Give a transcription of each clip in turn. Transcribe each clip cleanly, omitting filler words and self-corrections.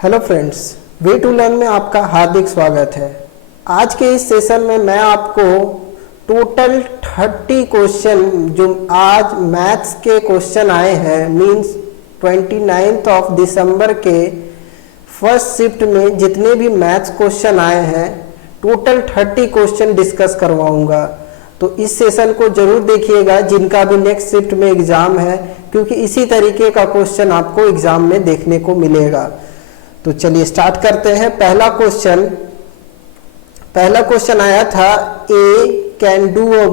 Hello friends, way to learn में आपका हार्दिक स्वागत है। आज के इस सेशन में मैं आपको टोटल 30 क्वेश्चन जो आज मैथ्स के क्वेश्चन आए हैं, मींस 29 ऑफ दिसंबर के फर्स्ट शिफ्ट में जितने भी मैथ्स क्वेश्चन आए हैं, टोटल 30 क्वेश्चन डिस्कस करवाऊंगा। तो इस सेशन को जरूर देखिएगा जिनका भी नेक्स्ट शिफ्ट में एग्जाम है, क्योंकि इसी तरीके का क्वेश्चन आपको एग्जाम में देखने को मिलेगा। तो चलिए स्टार्ट करते हैं। पहला क्वेश्चन आया था A can do a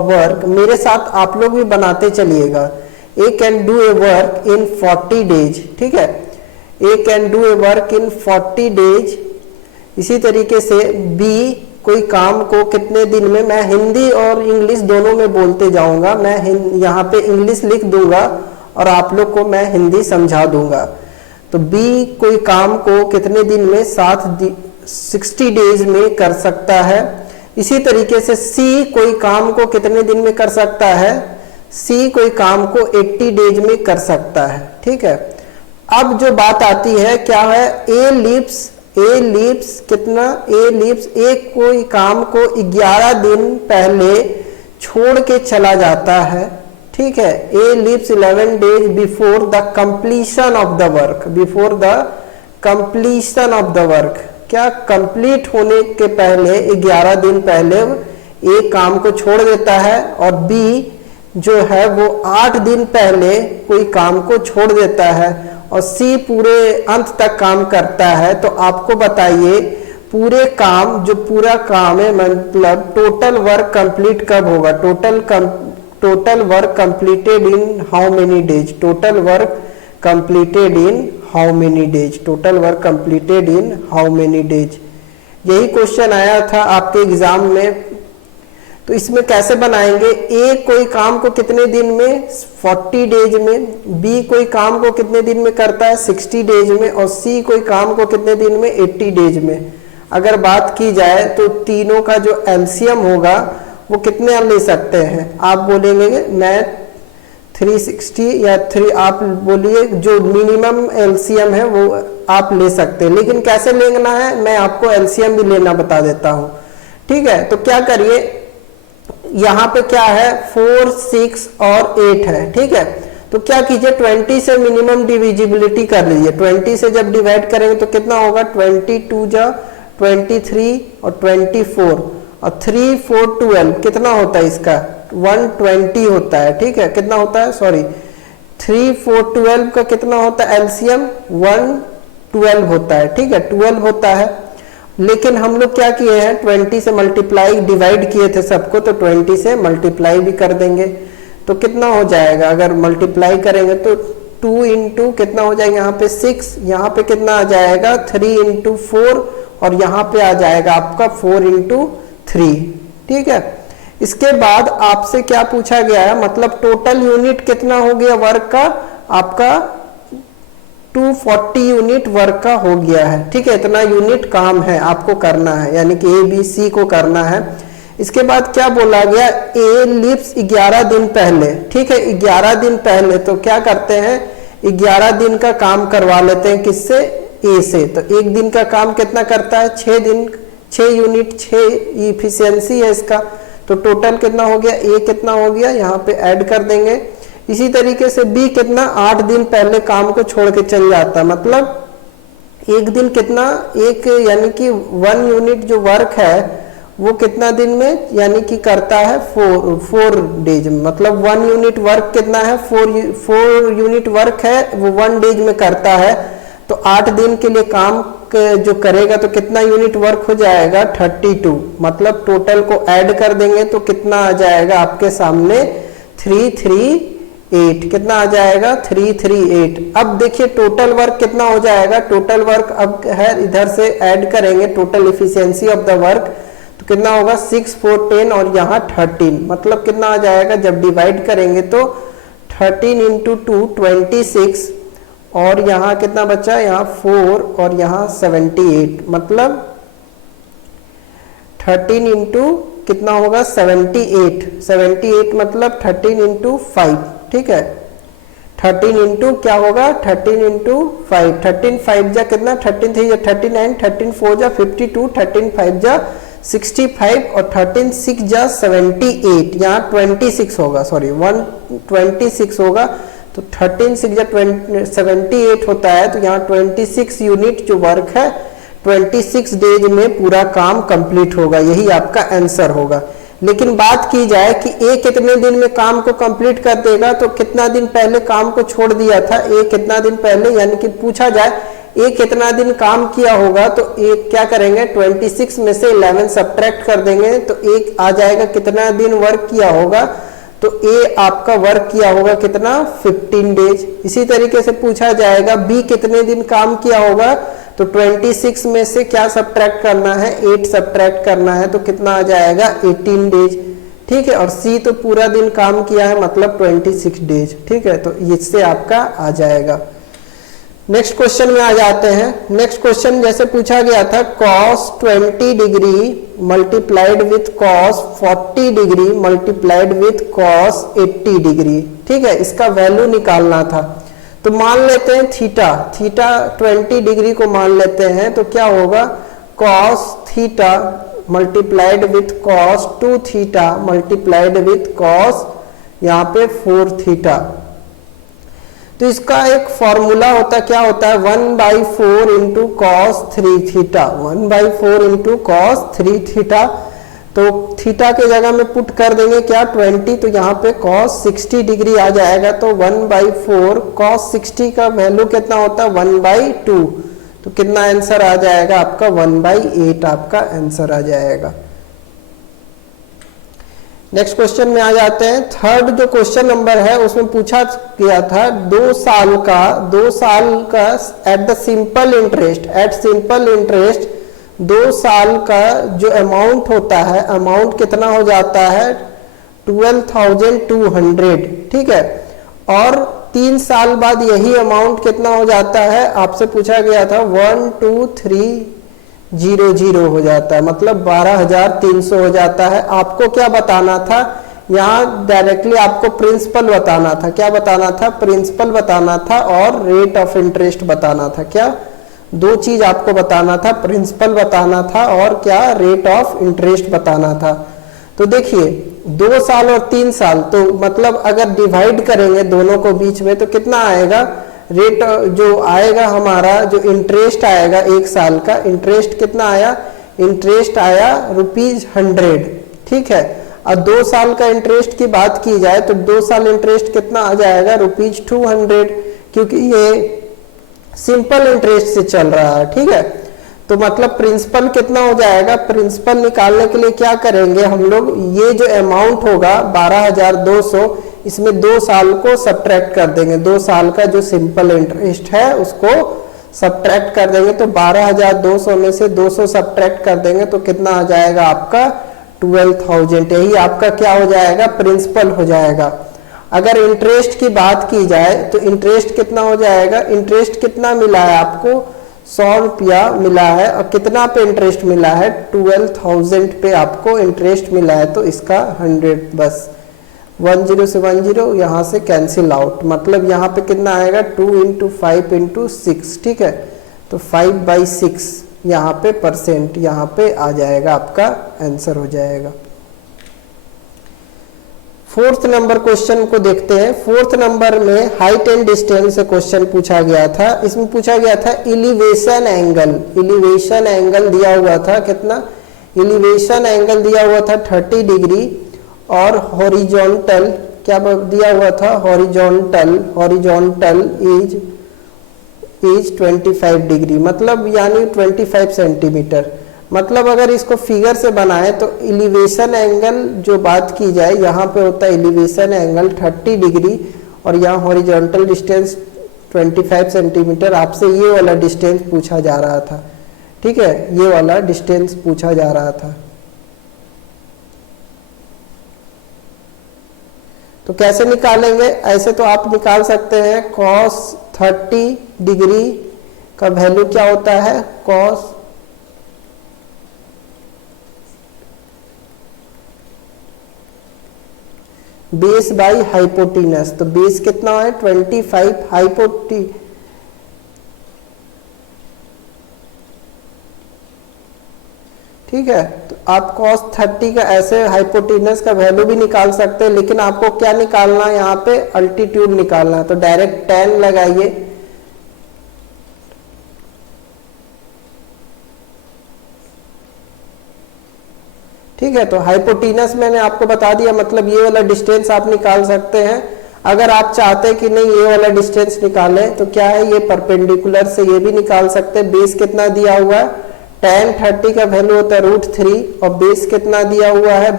work. मेरे साथ आप लोग भी बनाते चलिएगा। A can do a work in 40 days, ठीक है। A can do a work in 40 days. इसी तरीके से बी कोई काम को कितने दिन में, मैं हिंदी और इंग्लिश दोनों में बोलते जाऊंगा। मैं यहाँ पे इंग्लिश लिख दूंगा और आप लोग को मैं हिंदी समझा दूंगा। तो बी कोई काम को कितने दिन में, 60 डेज में कर सकता है। इसी तरीके से सी कोई काम को कितने दिन में कर सकता है, सी कोई काम को 80 डेज में कर सकता है, ठीक है। अब जो बात आती है क्या है, ए लिव्स कितना, ए कोई काम को 11 दिन पहले छोड़ के चला जाता है, ठीक है। A lives 11 days before the completion of the work, क्या कंप्लीट होने के पहले 11 दिन पहले ए काम को छोड़ देता है। और बी जो है वो 8 दिन पहले कोई काम को छोड़ देता है और सी पूरे अंत तक काम करता है। तो आपको बताइए पूरे काम, जो पूरा काम है, मतलब टोटल वर्क कंप्लीट कब होगा, total work completed in how many days, total work completed in how many days. यही क्वेश्चन आया था आपके एग्जाम में। तो इसमें कैसे बनाएंगे, ए कोई काम को कितने दिन में, 40 डेज में, बी कोई काम को कितने दिन में करता है, 60 डेज में, और सी कोई काम को कितने दिन में, 80 डेज में। अगर बात की जाए तो तीनों का जो एलसीएम होगा वो कितने ले सकते हैं, आप बोलेंगे मैं 360 या 3, आप बोलिए जो मिनिमम एलसीएम है वो आप ले सकते हैं। लेकिन कैसे लेना है मैं आपको एलसीएम भी लेना बता देता हूं, ठीक है। तो क्या करिए, यहाँ पे क्या है 4, 6 और 8 है, ठीक है। तो क्या कीजिए 20 से मिनिमम डिविजिबिलिटी कर लीजिए। 20 से जब डिवाइड करेंगे तो कितना होगा, 22 जा 23 और 24 और 3, 4, 12 कितना होता है इसका, 120 होता है, ठीक है। कितना होता है, सॉरी 3, 4, 12 का कितना होता है एलसीएम, 112 होता है, ठीक है, 12 होता है। लेकिन हम लोग क्या किए हैं, 20 से मल्टीप्लाई, डिवाइड किए थे सबको, तो 20 से मल्टीप्लाई भी कर देंगे। तो कितना हो जाएगा, अगर मल्टीप्लाई करेंगे तो 2 इंटू कितना हो जाएगा, यहाँ पे 6, यहाँ पे कितना आ जाएगा 3 इंटू 4, और यहाँ पे आ जाएगा आपका 4 इंटू 3, ठीक है। इसके बाद आपसे क्या पूछा गया है, मतलब टोटल यूनिट कितना हो गया वर्क का, आपका 240 यूनिट वर्क का हो गया है, ठीक है। इतना यूनिट काम है आपको करना है, यानी कि ए बी सी को करना है। इसके बाद क्या बोला गया, ए लिव्स 11 दिन पहले, ठीक है, 11 दिन पहले। तो क्या करते हैं, 11 दिन का काम करवा लेते हैं किससे, ए से। तो एक दिन का काम कितना करता है, 6 दिन, 6 यूनिट, 6 इफिशियंसी है इसका। तो टोटल कितना हो गया, ए कितना हो गया, यहाँ पे ऐड कर देंगे। इसी तरीके से बी कितना, 8 दिन पहले काम को छोड़ के चल जाता है, मतलब एक दिन कितना, एक यानी कि 1 यूनिट जो वर्क है वो कितना दिन में, यानी कि करता है 4 डेज में। मतलब 1 यूनिट वर्क कितना है, 4 यूनिट वर्क है वो 1 डेज में करता है। तो 8 दिन के लिए काम जो करेगा तो कितना यूनिट वर्क हो जाएगा, 32। मतलब टोटल को ऐड कर देंगे तो कितना आ जाएगा आपके सामने, 338, कितना आ जाएगा 338। अब देखिए टोटल वर्क कितना हो जाएगा, टोटल वर्क अब है, इधर से ऐड करेंगे total efficiency of the work, तो कितना होगा 6, 4, 10 और यहाँ 13। मतलब कितना आ जाएगा, जब डिवाइड करेंगे तो 13 इंटू 2 26, और यहाँ कितना बचा, यहाँ 4 और यहाँ 78। मतलब 13 इंटू कितना होगा 78 मतलब 13 इंटू 5, ठीक है। 13 इंटू क्या होगा 13 इंटू 5, 13 5 जा कितना 13 3 जा 39, 13 4 जा 52, 13 5 जा 65 और 13 6 जा 78, यहाँ 26 होगा, सॉरी 126 होगा, तो 13 6 जा 78 होता है, तो यहाँ 26 यूनिट जो वर्क है 26 डेज में पूरा काम कंप्लीट होगा, यही आपका आंसर होगा। लेकिन बात की जाए कि ए कितने दिन में काम को कंप्लीट कर देगा, तो कितना दिन पहले काम को छोड़ दिया था, ए कितना दिन पहले, यानी कि पूछा जाए ए कितना दिन काम किया होगा, तो ए क्या करेंगे 26 में से 11 सब्ट्रैक्ट कर देंगे, तो एक आ जाएगा कितना दिन वर्क किया होगा, तो ए आपका वर्क किया होगा कितना 15 डेज। इसी तरीके से पूछा जाएगा बी कितने दिन काम किया होगा, तो 26 में से क्या सब्ट्रैक्ट करना है 8 सब्ट्रैक्ट करना है, तो कितना आ जाएगा 18 डेज, ठीक है। और सी तो पूरा दिन काम किया है मतलब 26 डेज, ठीक है, तो इससे आपका आ जाएगा। नेक्स्ट क्वेश्चन में आ जाते हैं। नेक्स्ट क्वेश्चन जैसे पूछा गया था cos 20 degree multiplied with cos 40 degree multiplied with cos 80 degree, ठीक है, इसका वैल्यू निकालना था। तो मान लेते हैं थीटा 20 डिग्री को मान लेते हैं, तो क्या होगा cos theta multiplied with cos 2 theta multiplied with cos यहाँ पे 4 थीटा। तो इसका एक फॉर्मूला होता क्या होता है 1/4 into cos 3 theta, 1/4 into cos 3 theta. तो थीटा के जगह में पुट कर देंगे क्या 20, तो यहाँ पे cos 60 डिग्री आ जाएगा, तो 1/4 cos 60 का वैल्यू कितना होता है 1/2, तो कितना आंसर आ जाएगा आपका 1/8 आपका आंसर आ जाएगा। नेक्स्ट क्वेश्चन में आ जाते हैं। थर्ड जो क्वेश्चन नंबर है उसमें पूछा गया था 2 साल का एट द सिंपल इंटरेस्ट 2 साल का जो अमाउंट होता है, अमाउंट कितना हो जाता है 12,200, ठीक है, और 3 साल बाद यही अमाउंट कितना हो जाता है, आपसे पूछा गया था 12300 हो जाता है, मतलब 12,300 हो जाता है। आपको क्या बताना था, यहाँ डायरेक्टली आपको प्रिंसिपल बताना था, क्या बताना था, प्रिंसिपल बताना था और रेट ऑफ इंटरेस्ट बताना था। क्या 2 चीज आपको बताना था, प्रिंसिपल बताना था और क्या रेट ऑफ इंटरेस्ट बताना था। तो देखिए 2 साल और 3 साल, तो मतलब अगर डिवाइड करेंगे दोनों को बीच में तो कितना आएगा, रेट जो आएगा हमारा, जो इंटरेस्ट आएगा 1 साल का इंटरेस्ट कितना आया, इंटरेस्ट आया ₹100, ठीक है। और 2 साल का इंटरेस्ट की बात की जाए तो 2 साल इंटरेस्ट कितना आ जाएगा ₹200, क्योंकि ये सिंपल इंटरेस्ट से चल रहा है, ठीक है। तो मतलब प्रिंसिपल कितना हो जाएगा, प्रिंसिपल निकालने के लिए क्या करेंगे हम लोग, ये जो अमाउंट होगा 12,200, इसमें 2 साल को सब्ट्रैक्ट कर देंगे, 2 साल का जो सिंपल इंटरेस्ट है उसको सब्ट्रैक्ट कर देंगे, तो 12,200 में से 200 सब्ट्रैक्ट कर देंगे तो कितना आ जाएगा आपका 12,000, यही आपका क्या हो जाएगा, प्रिंसिपल हो जाएगा। अगर इंटरेस्ट की बात की जाए तो इंटरेस्ट कितना हो जाएगा, इंटरेस्ट कितना मिला है आपको 100 रुपया मिला है, और कितना पे इंटरेस्ट मिला है 12,000 पे आपको इंटरेस्ट मिला है, तो इसका 100 बस 10 से 10 यहाँ से कैंसिल आउट, मतलब यहाँ पे कितना आएगा 2 × 5 × 6, ठीक है, तो 5/6 यहाँ पे परसेंट यहाँ पे आ जाएगा, आपका आंसर हो जाएगा। 4th नंबर क्वेश्चन को देखते हैं। 4th नंबर में हाइट एंड डिस्टेंस से क्वेश्चन पूछा गया था। इसमें पूछा गया था एलिवेशन एंगल दिया हुआ था, कितना एलिवेशन एंगल दिया हुआ था 30 डिग्री, और हॉरिजॉन्टल क्या दिया हुआ था, हॉरिजॉन्टल इज 25 डिग्री, मतलब यानी 25 सेंटीमीटर। मतलब अगर इसको फिगर से बनाए तो एलिवेशन एंगल जो बात की जाए, यहाँ पे होता है एलिवेशन एंगल 30 डिग्री और यहाँ हॉरिजॉन्टल डिस्टेंस 25 सेंटीमीटर। आपसे ये वाला डिस्टेंस पूछा जा रहा था, ठीक है, ये वाला डिस्टेंस पूछा जा रहा था। तो कैसे निकालेंगे, ऐसे तो आप निकाल सकते हैं cos 30 डिग्री का वैल्यू क्या होता है, cos 30 बेस बाई हाइपोटीनस, तो बेस कितना है 25, हाइपोटी ठीक है। तो आप cos 30 का ऐसे हाइपोटीनस का वैल्यू भी निकाल सकते हैं, लेकिन आपको क्या निकालना है यहाँ पे अल्टीट्यूड निकालना है, तो डायरेक्ट tan लगाइए, ठीक है। तो हाइपोटीनस मैंने आपको बता दिया, मतलब ये वाला डिस्टेंस आप निकाल सकते हैं। अगर आप चाहते हैं कि नहीं ये वाला डिस्टेंस निकालें तो क्या है, ये परपेंडिकुलर से ये भी निकाल सकते हैं। बेस कितना दिया हुआ है, tan 30 का वैल्यू होता है √3 और बेस कितना दिया हुआ है,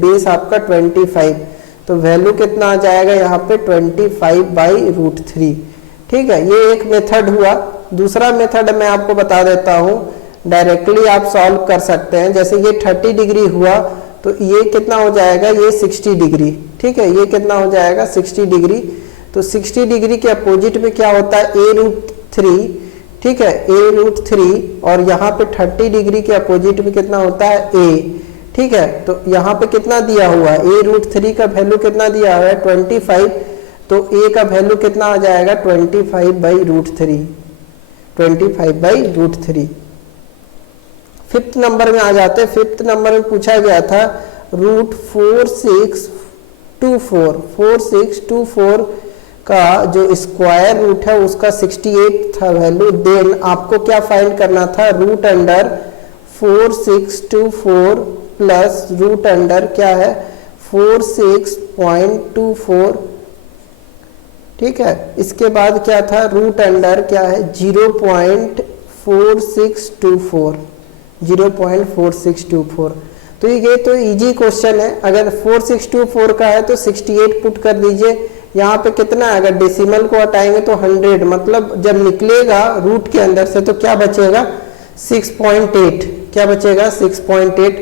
बेस आपका 25, तो वैल्यू कितना आ जाएगा यहाँ पे 25/√3, ठीक है। ये एक मेथड हुआ। दूसरा मेथड मैं आपको बता देता हूँ, डायरेक्टली आप सॉल्व कर सकते हैं। जैसे ये 30 डिग्री हुआ तो ये कितना हो जाएगा, ये 60 डिग्री, ठीक है। ये कितना हो जाएगा 60 डिग्री, तो 60 डिग्री के अपोजिट में क्या होता है a√3, ठीक है, a√3, और यहाँ पे 30 डिग्री के अपोजिट में कितना होता है a, ठीक है। तो यहाँ पे कितना दिया हुआ है, a√3 का वैल्यू कितना दिया हुआ है 25, तो a का वैल्यू कितना आ जाएगा 25/√3, 25/√3। फिफ्थ नंबर में आ जाते हैं। फिफ्थ नंबर में पूछा गया था √4624 का जो स्क्वायर रूट है उसका 68 था वैल्यू। देन आपको क्या फाइंड करना था, √4624 प्लस √ क्या है 46.24, ठीक है। इसके बाद क्या था, √ क्या है 0.4624, 0.4624। तो ये तो इजी क्वेश्चन है। अगर 4624 का है तो 68 पुट कर दीजिए। यहाँ पे कितना है, अगर डेसिमल को हटाएंगे तो 100, मतलब जब निकलेगा रूट के अंदर से तो क्या बचेगा 6.8, क्या बचेगा 6.8।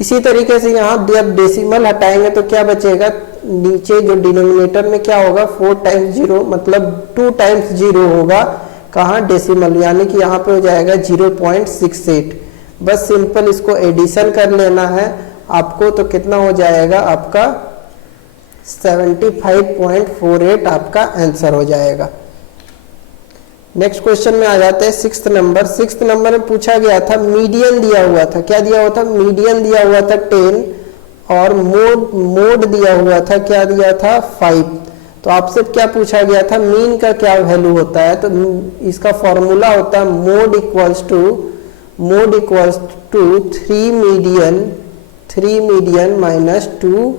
इसी तरीके से यहाँ जब डेसिमल हटाएंगे तो क्या बचेगा, नीचे जो डिनोमिनेटर में क्या होगा 4 टाइम्स 0, मतलब 2 टाइम्स 0 होगा, कहाँ डेसिमल, यानी कि यहाँ पे हो जाएगा 0.68। बस सिंपल इसको एडिशन कर लेना है आपको, तो कितना हो जाएगा आपका 75.48 आपका आंसर हो जाएगा। नेक्स्ट क्वेश्चन में आ जाते हैं सिक्स्थ नंबर। सिक्स्थ नंबर में पूछा गया था, मीडियन दिया हुआ था, क्या दिया हुआ था, मीडियन दिया हुआ था 10 और मोड दिया हुआ था, क्या दिया था 5। तो आपसे क्या पूछा गया था, मीन का क्या वैल्यू होता है, तो इसका फॉर्मूला होता है mode equals to 3 median minus 2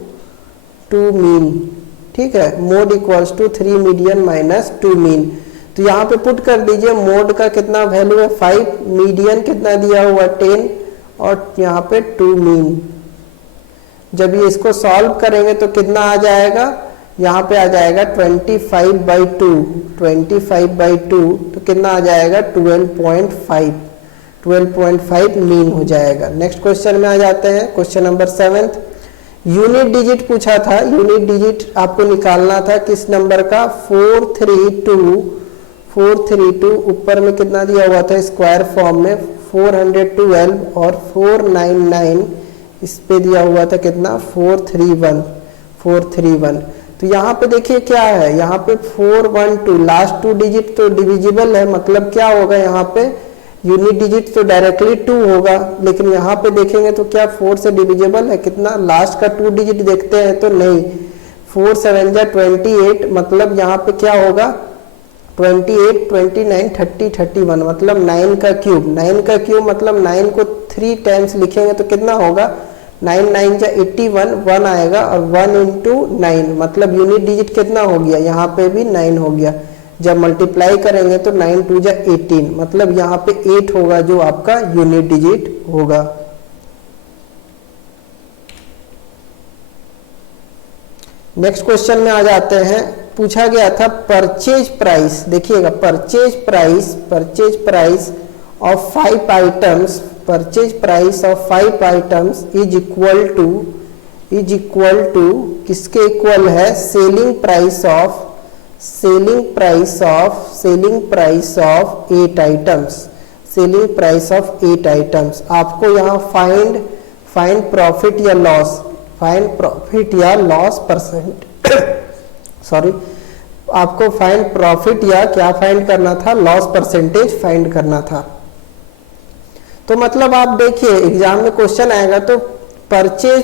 mean, ठीक है। Mode equals to 3 median minus 2 mean. तो यहाँ पे पुट कर दीजिए, मोड का कितना वैल्यू है 5, मीडियन कितना दिया हुआ 10 और यहाँ पे 2 मीन। जब ये इसको सॉल्व करेंगे तो कितना आ जाएगा, यहाँ पे आ जाएगा 25/2, तो कितना आ जाएगा 12.5 मीन हो जाएगा। नेक्स्ट क्वेश्चन में आ जाते हैं, क्वेश्चन नंबर 7। यूनिट डिजिट पूछा था, यूनिट डिजिट आपको निकालना था किस नंबर का, 432, ऊपर में कितना दिया हुआ था स्क्वायर फॉर्म में 412 और 499, इस पे दिया हुआ था कितना 431। तो यहाँ पे देखिए क्या है, यहाँ पे 412 लास्ट 2 डिजिट तो डिविजिबल है, मतलब क्या होगा यहाँ पे यूनिट डिजिट तो डायरेक्टली 2 होगा, लेकिन यहाँ पे देखेंगे तो क्या 4 से डिविजिबल है, कितना लास्ट का 2 डिजिट देखते हैं तो नहीं, 4 7 जा 28, मतलब यहाँ पे क्या होगा 28, 29, 30, 31, मतलब 9 का क्यूब मतलब 9 को 3 टाइम्स लिखेंगे तो कितना होगा 9 9 जा 81, 1 आएगा और 1 into 9, मतलब यूनिट डिजिट कितना हो गया, यहाँ पे भी 9 हो गया। जब मल्टीप्लाई करेंगे तो 9 2 जा 18, मतलब यहाँ पे 8 होगा जो आपका यूनिट डिजिट होगा। नेक्स्ट क्वेश्चन में आ जाते हैं, पूछा गया था परचेज प्राइस, देखिएगा purchase price of 5 items, purchase price of 5 items is equal to किसके इक्वल है, सेलिंग प्राइस ऑफ 8 आइटम्स। आपको यहाँ फाइंड प्रॉफिट या लॉस, फाइंड प्रॉफिट या लॉस परसेंट सॉरी, आपको फाइंड प्रॉफिट या क्या फाइंड करना था, लॉस परसेंटेज फाइंड करना था। तो मतलब आप देखिए एग्जाम में क्वेश्चन आएगा तो परचेज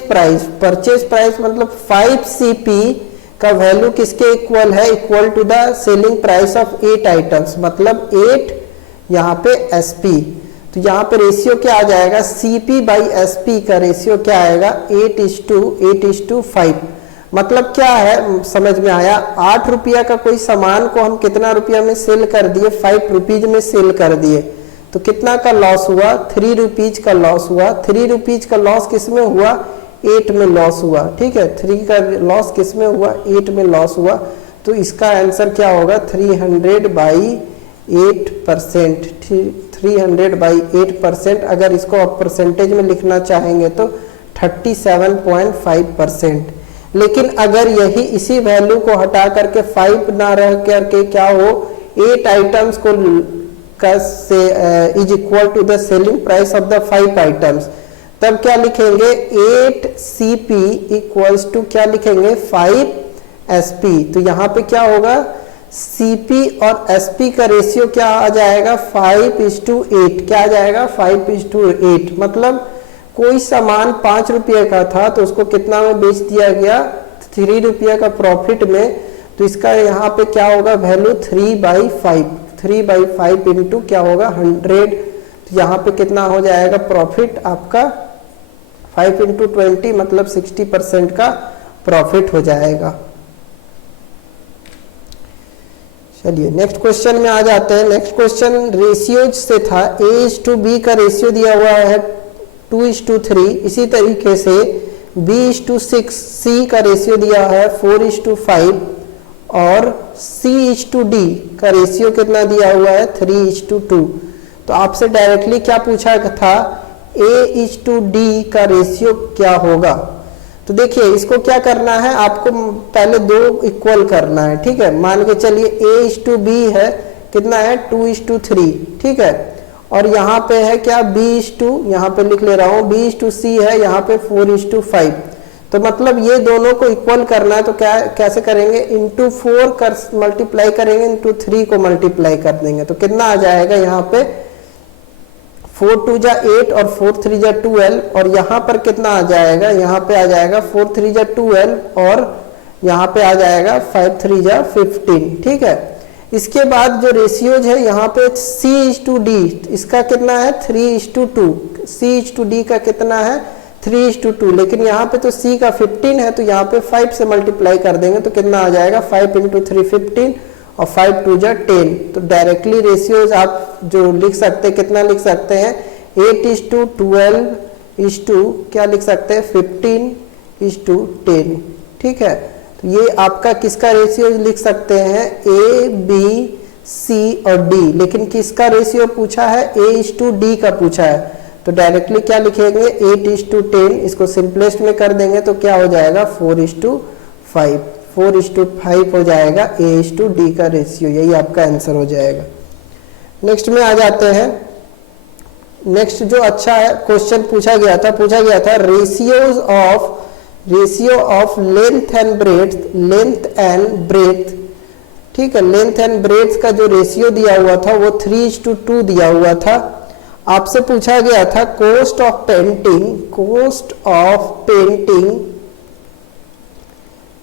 प्राइस मतलब 5 CP का वैल्यू किसके इक्वल है, equal to the selling price of 8 items, मतलब 8 यहाँ पे SP। तो यहाँ पे रेशियो क्या आ जाएगा, CP बाई SP का रेशियो क्या आएगा 8:5। मतलब क्या है, समझ में आया, 8 रुपया का कोई सामान को हम कितना रुपया में सेल कर दिए, 5 रुपीज में सेल कर दिए, तो कितना का लॉस हुआ, 3 रुपीज का लॉस हुआ। 3 रुपीज का लॉस किस में हुआ, 8 में लॉस हुआ। ठीक है, 3 का लॉस किस में हुआ, 8 में लॉस हुआ। तो इसका आंसर क्या होगा, 300/8%। 300/8%। अगर इसको आप परसेंटेज में लिखना चाहेंगे तो 37.5%। लेकिन अगर यही इसी वैल्यू को हटा करके 5 ना रह करके क्या हो, 8 आइटम्स को is equal to the selling price of the 5 items, तब क्या लिखेंगे 8 CP इक्वल्स टू क्या लिखेंगे 5 SP। तो यहाँ पे क्या होगा, CP और SP का रेशियो क्या आ जाएगा 5:8। क्या आ जाएगा 5:8। मतलब कोई सामान 5 रुपये का था तो उसको कितना में बेच दिया गया, 3 रुपये का प्रॉफिट में। तो इसका यहाँ पे क्या होगा वैल्यू 3/5। 3/5 इंटू क्या होगा 100। तो यहाँ पे कितना हो जाएगा प्रॉफिट आपका 5 × 20 मतलब 60% का प्रॉफिट हो जाएगा। चलिए नेक्स्ट क्वेश्चन में आ जाते हैं। नेक्स्ट क्वेश्चन रेशियोज से था, A:B का रेशियो दिया हुआ है 2:3। इसी तरीके से B:6, C का रेशियो दिया है 4:5 और C:D का रेशियो कितना दिया हुआ है 3:2। तो आपसे डायरेक्टली क्या पूछा था, A:D का रेशियो क्या होगा। तो देखिए इसको क्या करना है, आपको पहले 2 इक्वल करना है। ठीक है, मान के चलिए A:B है कितना है 2:3। ठीक है, और यहाँ पे है क्या यहाँ पे लिख ले रहा हूँ B:C है यहाँ पे 4:5। तो मतलब ये दोनों को इक्वल करना है तो क्या कैसे करेंगे, इंटू 4 कर मल्टीप्लाई करेंगे, इंटू 3 को मल्टीप्लाई कर देंगे। तो कितना आ जाएगा यहाँ पे 4×2 = 8 और 4×3 = 12। और यहाँ पर कितना आ जाएगा, यहाँ पे आ जाएगा 4×3 = 12 और यहाँ पे आ जाएगा 5×3 = 15। ठीक है, इसके बाद जो रेशियोज है यहाँ पे C:D इसका कितना है 3:2। C:D का कितना है 3:2। लेकिन यहाँ पे तो C का 15 है तो यहाँ पे 5 से मल्टीप्लाई कर देंगे तो कितना आ जाएगा 5 × 3 15 और 5×2 = 10। तो डायरेक्टली रेशियोज आप जो लिख सकते हैं कितना लिख सकते हैं 8:12 क्या लिख सकते हैं 15:10। ठीक है, तो ये आपका किसका रेशियो लिख सकते हैं A, B, C और D। लेकिन किसका रेशियो पूछा है A:D का पूछा है तो डायरेक्टली क्या लिखेंगे 8:10। इसको सिंपलेस्ट में कर देंगे तो क्या हो जाएगा 4:5। 4:5 हो जाएगा A:D का रेशियो, यही आपका आंसर हो जाएगा। नेक्स्ट में आ जाते हैं। नेक्स्ट जो अच्छा है क्वेश्चन पूछा गया था ratio of length and breadth. ठीक है, लेंथ एंड ब्रेथ का जो रेशियो दिया हुआ था वो 3:2 दिया हुआ था। आपसे पूछा गया था कॉस्ट ऑफ पेंटिंग।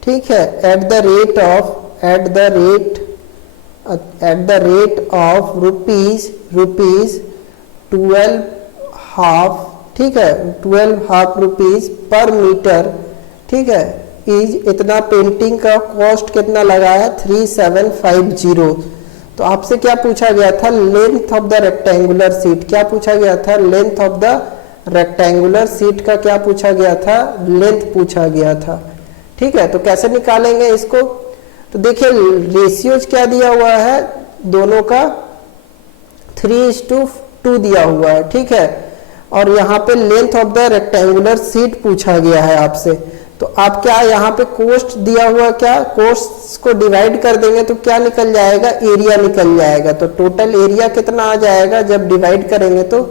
ठीक है, at the rate of rupees 12.5। ठीक है, 12.5 रुपीज पर मीटर। ठीक है, इज इतना पेंटिंग का कॉस्ट कितना लगा है 3750। तो आपसे क्या पूछा गया था length of the rectangular seat. क्या पूछा गया था length of the rectangular seat का क्या पूछा गया था, लेंथ पूछा गया था। ठीक है, तो कैसे निकालेंगे इसको, तो देखिए रेशियोज क्या दिया हुआ है दोनों का 3:2 दिया हुआ है। ठीक है, और यहाँ पे length of the rectangular seat पूछा गया है आपसे। तो आप क्या यहाँ पे कोस्ट दिया हुआ, क्या कोस्ट को डिवाइड कर देंगे तो क्या निकल जाएगा एरिया निकल जाएगा। तो टोटल एरिया कितना आ जाएगा जब डिवाइड करेंगे तो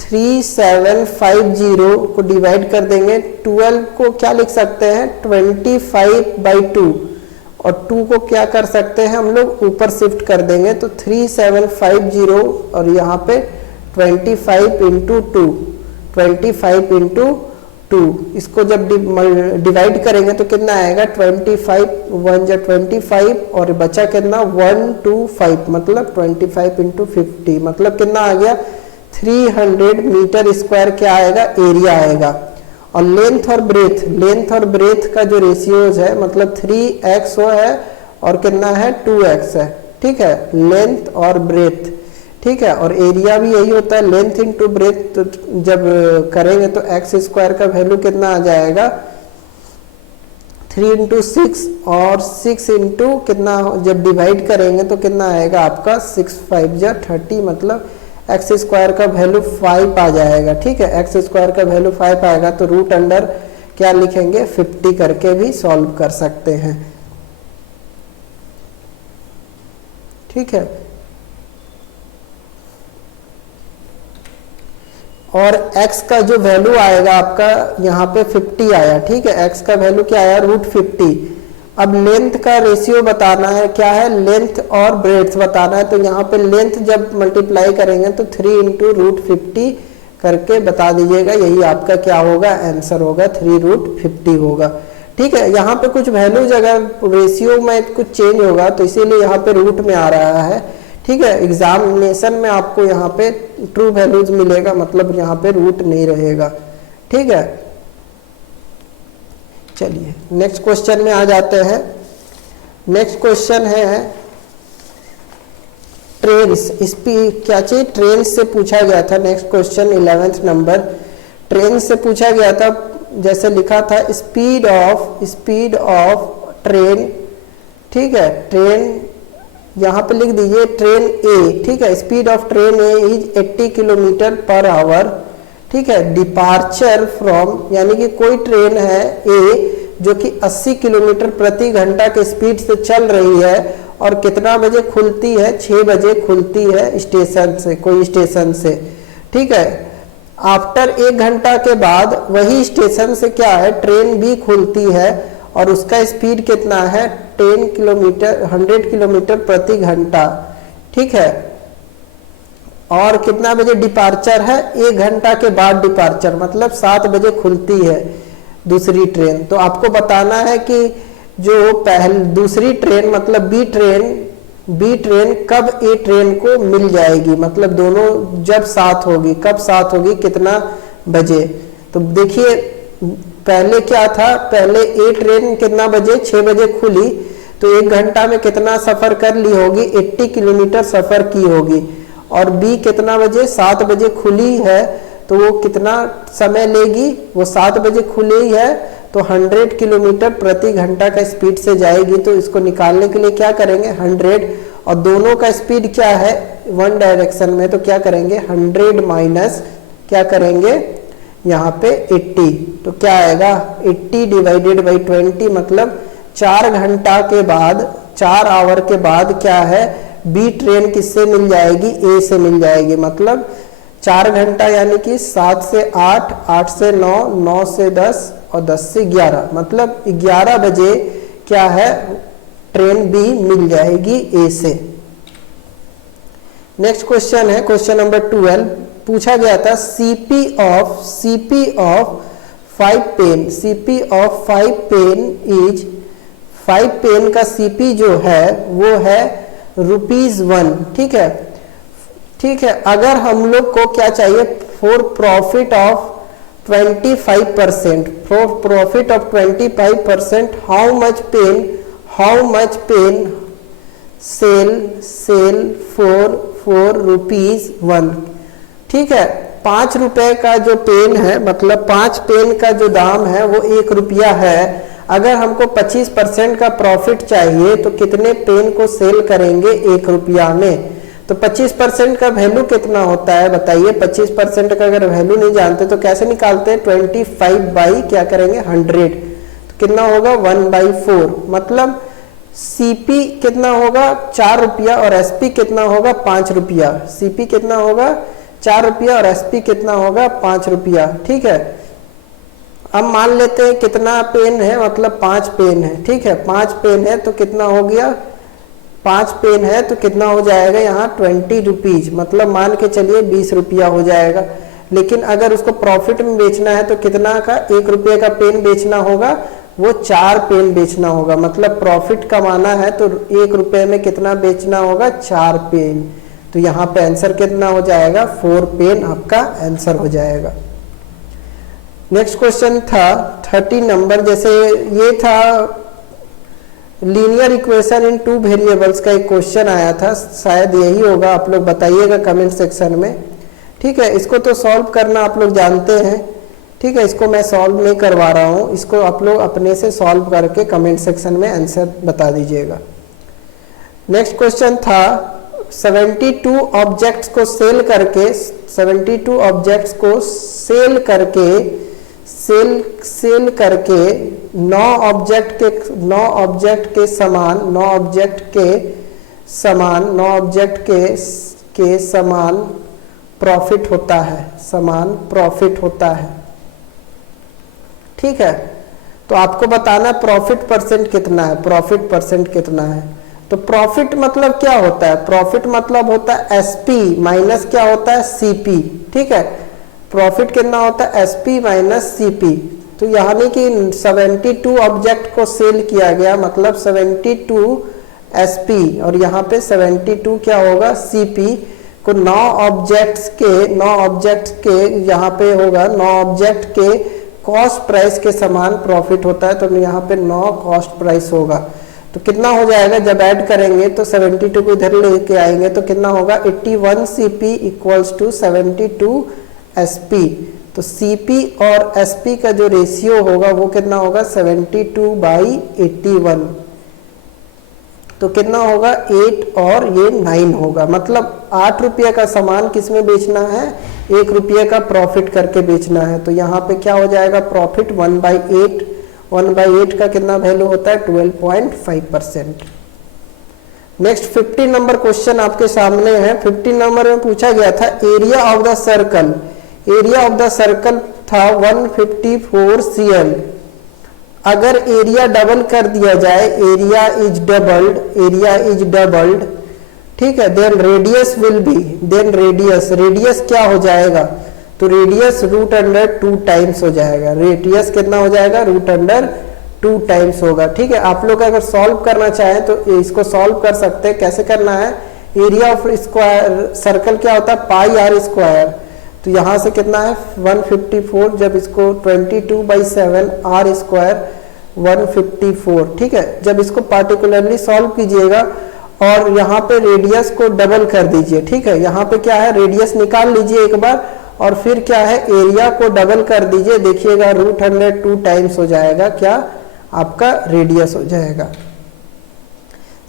3750 को डिवाइड कर देंगे, 12 को क्या लिख सकते हैं 25/2 और 2 को क्या कर सकते हैं हम लोग ऊपर शिफ्ट कर देंगे, तो 3750 और यहाँ पे 25 इंटू 2, 25 इंटू 2, इसको जब डिवाइड करेंगे तो कितना आएगा 25, 1 जा 25 और बचा कितना 125, मतलब 25 इंटू 50, मतलब कितना आ गया 300 मीटर स्क्वायर क्या आएगा एरिया आएगा। और लेंथ और ब्रेथ का जो रेशियोज है मतलब 3x है और कितना है 2x है, ठीक है, लेंथ और ब्रेथ, ठीक है, और एरिया भी यही होता है लेंथ इंटू ब्रेथ, तो जब करेंगे तो एक्स स्क्वायर का वैल्यू कितना आ जाएगा 3 इंटू 6 और 6 इंटू कितना जब डिवाइड करेंगे तो कितना आएगा आपका 6 5 जा 30, मतलब एक्स स्क्वायर का वैल्यू 5 आ जाएगा, ठीक है, एक्स स्क्वायर का वैल्यू 5 आएगा तो रूट अंडर क्या लिखेंगे 50 करके भी सॉल्व कर सकते हैं, ठीक है। और x का जो वैल्यू आएगा आपका यहाँ पे 50 आया, ठीक है, x का वैल्यू क्या आया √50। अब लेंथ का रेशियो बताना है, क्या है लेंथ और ब्रेड्थ बताना है, तो यहाँ पे लेंथ जब मल्टीप्लाई करेंगे तो 3 इंटू √50 करके बता दीजिएगा, यही आपका क्या होगा आंसर होगा 3√50 होगा, ठीक है। यहाँ पे कुछ वैल्यूज अगर रेशियो में कुछ चेंज होगा तो इसीलिए यहाँ पे रूट में आ रहा है, ठीक है, एग्जामिनेशन में आपको यहाँ पे ट्रू वैल्यूज मिलेगा, मतलब यहाँ पे रूट नहीं रहेगा, ठीक है। चलिए नेक्स्ट क्वेश्चन में आ जाते हैं। नेक्स्ट क्वेश्चन है ट्रेन्स, क्या चीज ट्रेन से पूछा गया था। Next question 11th number train से पूछा गया था, जैसे लिखा था स्पीड ऑफ ट्रेन, ठीक है, ट्रेन यहाँ पे लिख दीजिए ट्रेन ए, ठीक है, speed of train A is 80 kilometre per hour, ठीक है, डिपार्चर फ्रॉम, यानी कि कोई ट्रेन है ए जो कि 80 किलोमीटर प्रति घंटा के स्पीड से चल रही है और कितना बजे खुलती है 6 बजे खुलती है स्टेशन से, कोई स्टेशन से, ठीक है। आफ्टर 1 घंटा के बाद वही स्टेशन से क्या है ट्रेन भी खुलती है और उसका स्पीड कितना है 100 किलोमीटर प्रति घंटा, ठीक है, और कितना बजे डिपार्चर है 1 घंटा के बाद डिपार्चर, मतलब 7 बजे खुलती है दूसरी ट्रेन। तो आपको बताना है कि जो दूसरी ट्रेन मतलब बी ट्रेन कब ए ट्रेन को मिल जाएगी, मतलब दोनों जब साथ होगी, कब साथ होगी कितना बजे। तो देखिए पहले क्या था, पहले ए ट्रेन कितना बजे 6 बजे खुली, तो 1 घंटा में कितना सफर कर ली होगी 80 किलोमीटर सफर की होगी, और बी कितना बजे 7 बजे खुली है तो वो कितना समय लेगी, वो 7 बजे खुली है तो 100 किलोमीटर प्रति घंटा का स्पीड से जाएगी। तो इसको निकालने के लिए क्या करेंगे 100, और दोनों का स्पीड क्या है 1 डायरेक्शन में, तो क्या करेंगे 100 माइनस क्या करेंगे यहाँ पे 80, तो क्या आएगा 80 डिवाइडेड बाई 20, मतलब 4 घंटा के बाद 4 आवर के बाद क्या है बी ट्रेन किससे मिल जाएगी ए से मिल जाएगी, मतलब 4 घंटा यानी कि 7 से 8, 8 से 9, 9 से 10 और 10 से 11, मतलब 11 बजे क्या है ट्रेन बी मिल जाएगी ए से। नेक्स्ट क्वेश्चन है क्वेश्चन नंबर 12, पूछा गया था CP of 5 pen, CP of 5 pen is, 5 pen का सीपी जो है वो है ₹1, ठीक है, ठीक है। अगर हम लोग को क्या चाहिए for profit of 25%, for profit of 25% how much pen sell for ₹1, ठीक है। 5 रुपए का जो पेन है, मतलब 5 पेन का जो दाम है वो 1 रुपया है। अगर हमको 25% का प्रॉफिट चाहिए तो कितने पेन को सेल करेंगे 1 रुपया में। तो 25% का वैल्यू कितना होता है बताइए। 25% का अगर वैल्यू नहीं जानते तो कैसे निकालते हैं 25 बाई क्या करेंगे 100, तो कितना होगा 1/4, मतलब सीपी कितना होगा 4 रुपया और एसपी कितना होगा 5 रुपया। सीपी कितना होगा 4 रुपया और SP कितना होगा 5 रुपया। ठीक है, अब मान लेते हैं कितना पेन है, मतलब 5 पेन है। ठीक है, 5 पेन है तो कितना हो गया, 5 पेन है तो कितना हो जाएगा यहाँ 20 रुपीज, मतलब मान के चलिए 20 रुपया हो जाएगा। लेकिन अगर उसको प्रॉफिट में बेचना है तो कितना का, 1 रुपये का पेन बेचना होगा, वो 4 पेन बेचना होगा। मतलब प्रॉफिट कमाना है तो 1 रुपये में कितना बेचना होगा, 4 पेन। तो यहाँ पे आंसर कितना हो जाएगा, 4 पेन आपका आंसर हो जाएगा। नेक्स्ट क्वेश्चन था 30 नंबर, जैसे ये था लीनियर इक्वेशन इन 2 वेरिएबल्स का एक क्वेश्चन आया था, शायद यही होगा, आप लोग बताइएगा कमेंट सेक्शन में। ठीक है, इसको तो सॉल्व करना आप लोग जानते हैं। ठीक है, इसको मैं सॉल्व नहीं करवा रहा हूँ, इसको आप लोग अपने से सॉल्व करके कमेंट सेक्शन में आंसर बता दीजिएगा। नेक्स्ट क्वेश्चन था 72 ऑब्जेक्ट्स को सेल करके 72 ऑब्जेक्ट्स को सेल करके 9 ऑब्जेक्ट के समान प्रॉफिट होता है। ठीक है, तो आपको बताना प्रॉफिट परसेंट कितना है, तो प्रॉफिट मतलब क्या होता है, प्रॉफिट मतलब होता है SP माइनस क्या होता है CP। ठीक है, प्रॉफिट कितना होता है SP माइनस CP। तो यानी कि 72 ऑब्जेक्ट को सेल किया गया, मतलब 72 SP और यहाँ पे 72 क्या होगा CP को 9 ऑब्जेक्ट्स के यहाँ पे होगा 9 ऑब्जेक्ट के कॉस्ट प्राइस के समान प्रॉफिट होता है। तो यहाँ पे 9 कॉस्ट प्राइस होगा, तो कितना हो जाएगा, जब ऐड करेंगे तो 72 को इधर लेके आएंगे तो कितना होगा 81 CP इक्वल्स टू 72 SP। तो CP और SP का जो रेशियो होगा वो कितना होगा 72/81। तो कितना होगा 8 और ये 9 होगा, मतलब 8 रुपये का सामान किसमें बेचना है, 1 रुपये का प्रॉफिट करके बेचना है। तो यहाँ पे क्या हो जाएगा प्रॉफिट 1/8 का कितना वैल्यू होता है 12.5%। नेक्स्ट 50 नंबर क्वेश्चन आपके सामने है। 50 नंबर में पूछा गया था एरिया ऑफ द सर्कल था 154 CL। अगर एरिया डबल कर दिया जाए, एरिया इज डबल्ड, ठीक है, देन रेडियस क्या हो जाएगा, तो रेडियस √2 टाइम्स हो जाएगा। रेडियस कितना हो जाएगा √2 टाइम्स होगा। ठीक है, आप लोग अगर सॉल्व करना चाहें तो इसको सॉल्व कर सकते हैं। कैसे करना है, एरिया ऑफ स्क्वायर सर्कल क्या होता है πr²। तो यहां से कितना है 154, जब इसको 22/7 r² 154। ठीक है, जब इसको पार्टिकुलरली सॉल्व कीजिएगा और यहाँ पे रेडियस को डबल कर दीजिए। ठीक है, यहाँ पे क्या है रेडियस निकाल लीजिए एक बार और फिर क्या है एरिया को डबल कर दीजिए, देखिएगा √2 टाइम्स हो जाएगा, क्या आपका रेडियस हो जाएगा।